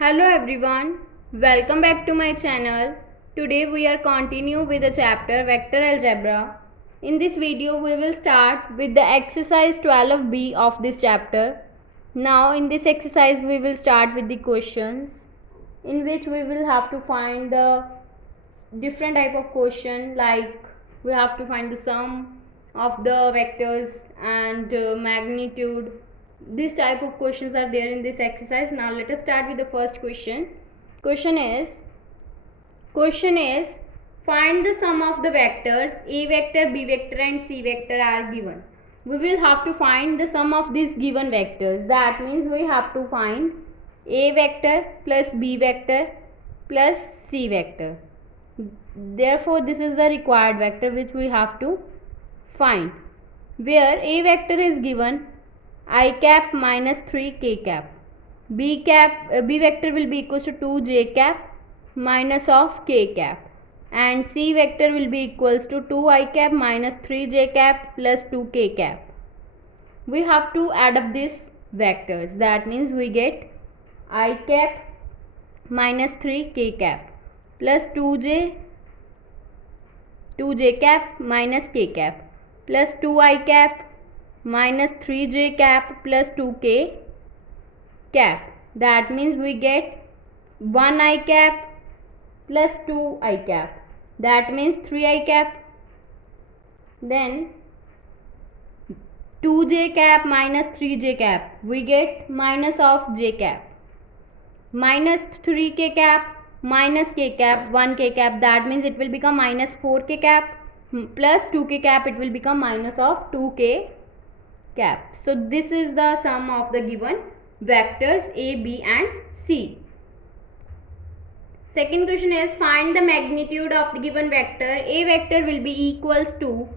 Hello everyone, welcome back to my channel. Today we are continue with the chapter Vector Algebra. In this video we will start with the exercise 12b of this chapter. Now in this exercise we will start with the questions in which we will have to find the different type of question, like we have to find the sum of the vectors and magnitude. This type of questions are there in this exercise. Now let us start with the first question. Question is find the sum of the vectors a vector, b vector and c vector are given. We will have to find the sum of these given vectors. That means we have to find a vector plus b vector plus c vector. Therefore this is the required vector which we have to find, where a vector is given I cap minus 3 k cap, b vector will be equals to 2 j cap minus of k cap, and c vector will be equals to 2 I cap minus 3 j cap plus 2 k cap. We have to add up these vectors. That means we get I cap minus 3 k cap plus 2j cap minus k cap plus 2 I cap minus 3j cap plus 2k cap. That means we get 1 I cap plus 2 I cap. That means 3 I cap. Then 2j cap minus 3j cap. We get minus of j cap. Minus 3k cap minus k cap, 1k cap. That means it will become minus 4k cap plus 2k cap. It will become minus of 2k cap. So this is the sum of the given vectors a, b and c. Second question is find the magnitude of the given vector. A vector will be equals to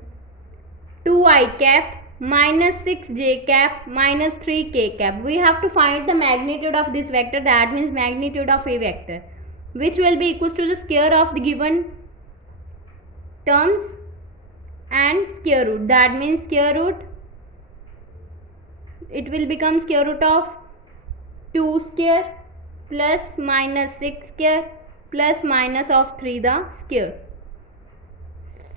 2 I cap minus 6 j cap minus 3 k cap. We have to find the magnitude of this vector. That means magnitude of a vector, which will be equals to the square of the given terms and square root. That means square root, it will become square root of 2 square plus minus 6 square plus minus of 3 the square.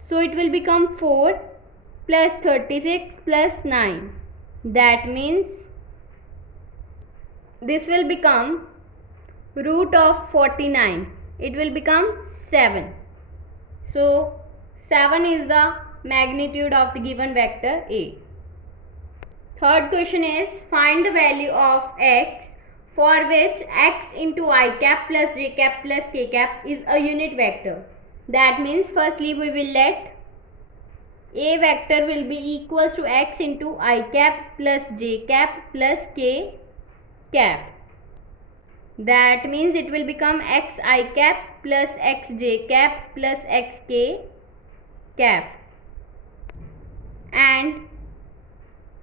So it will become 4 plus 36 plus 9. That means this will become root of 49. It will become 7. So 7 is the magnitude of the given vector a. Third question is find the value of x for which x into I cap plus j cap plus k cap is a unit vector. That means firstly we will let a vector will be equals to x into I cap plus j cap plus k cap. That means it will become x I cap plus x j cap plus x k cap, and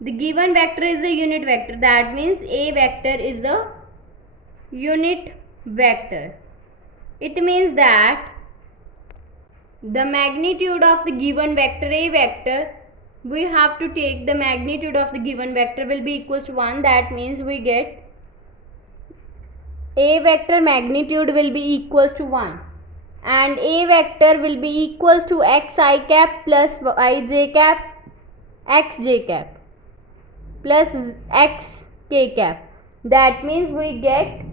the given vector is a unit vector. That means a vector is a unit vector. It means that the magnitude of the given vector a vector, we have to take the magnitude of the given vector will be equals to 1. That means we get a vector magnitude will be equals to 1, and a vector will be equals to x I cap plus y j cap x j cap plus x k cap. That means we get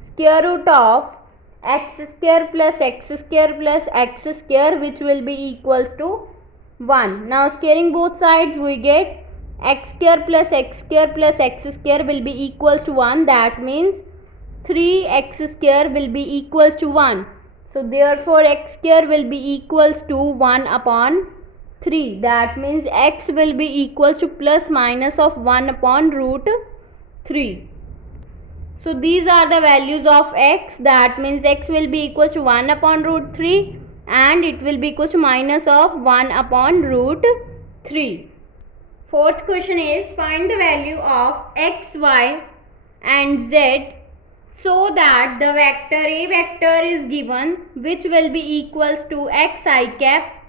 square root of x square plus x square plus x square, which will be equals to 1. Now squaring both sides, we get x square plus x square plus x square will be equals to 1. That means 3x square will be equals to 1. So therefore x square will be equals to 1 upon 3. That means x will be equals to plus minus of 1 upon root 3. So these are the values of x. That means x will be equals to 1 upon root 3 and it will be equals to minus of 1 upon root 3. Fourth question is find the value of x, y and z so that the vector a vector is given, which will be equals to x I cap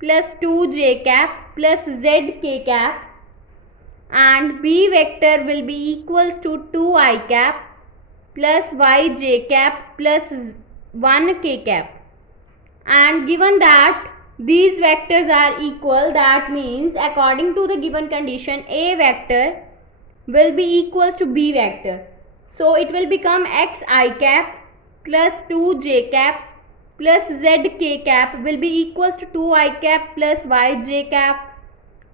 plus 2 j cap plus z k cap, and b vector will be equals to 2 I cap plus yj cap plus 1 k cap. And given that these vectors are equal, that means according to the given condition, a vector will be equals to b vector. So it will become xi cap plus 2j cap plus zk cap will be equals to 2i cap plus yj cap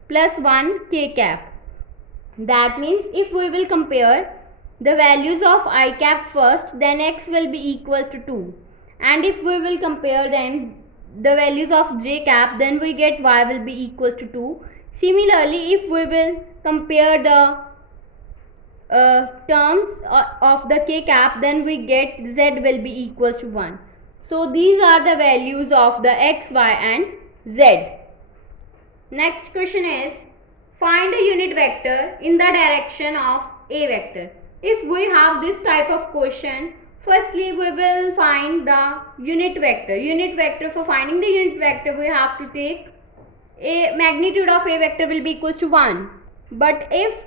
plus 1 k cap. That means if we will compare the values of I cap first, then x will be equals to 2. And if we will compare then the values of j cap, then we get y will be equals to 2. Similarly, if we will compare the terms of the k cap, then we get z will be equals to 1. So these are the values of the x, y and z. Next question is, find a unit vector in the direction of a vector. If we have this type of question, firstly we will find the unit vector. Unit vector, for finding the unit vector, we have to take a magnitude of a vector will be equals to 1. But if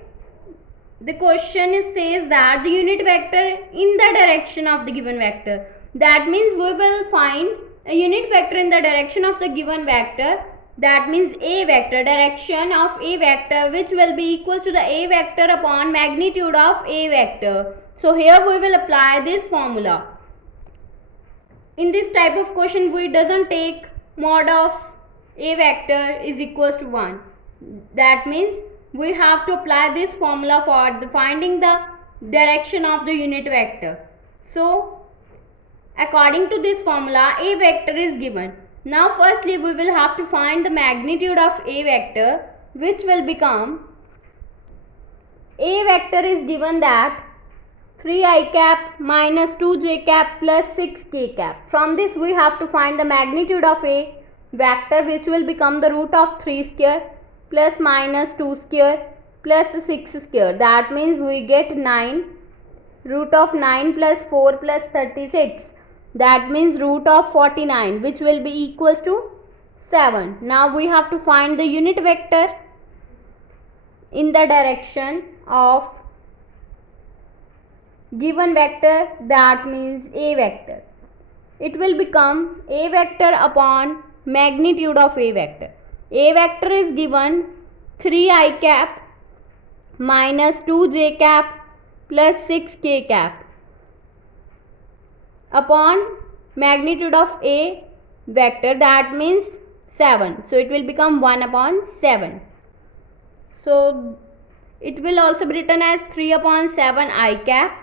the question says that the unit vector in the direction of the given vector, that means we will find a unit vector in the direction of the given vector. That means a vector, direction of a vector, which will be equals to the a vector upon magnitude of a vector. So here we will apply this formula. In this type of question, we doesn't take mod of a vector is equals to 1. That means we have to apply this formula for finding the direction of the unit vector. So according to this formula, a vector is given. Now firstly we will have to find the magnitude of a vector, which will become, a vector is given that 3i cap minus 2j cap plus 6k cap. From this we have to find the magnitude of a vector, which will become the root of 3 square plus minus 2 square plus 6 square. That means we get 9, root of 9 plus 4 plus 36. That means root of 49, which will be equals to 7. Now we have to find the unit vector in the direction of given vector, that means a vector. It will become a vector upon magnitude of a vector. A vector is given 3i cap minus 2j cap plus 6k cap upon magnitude of a vector, that means 7. So it will become 1 upon 7. So it will also be written as 3 upon 7 I cap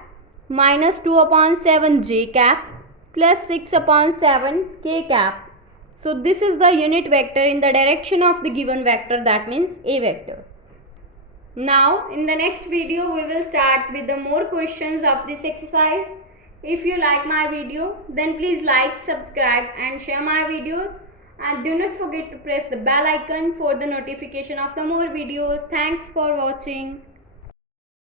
minus 2 upon 7 j cap plus 6 upon 7 k cap. So this is the unit vector in the direction of the given vector, that means a vector. Now in the next video we will start with the more questions of this exercise. If you like my video, then please like, subscribe and share my videos, and do not forget to press the bell icon for the notification of the more videos. Thanks for watching.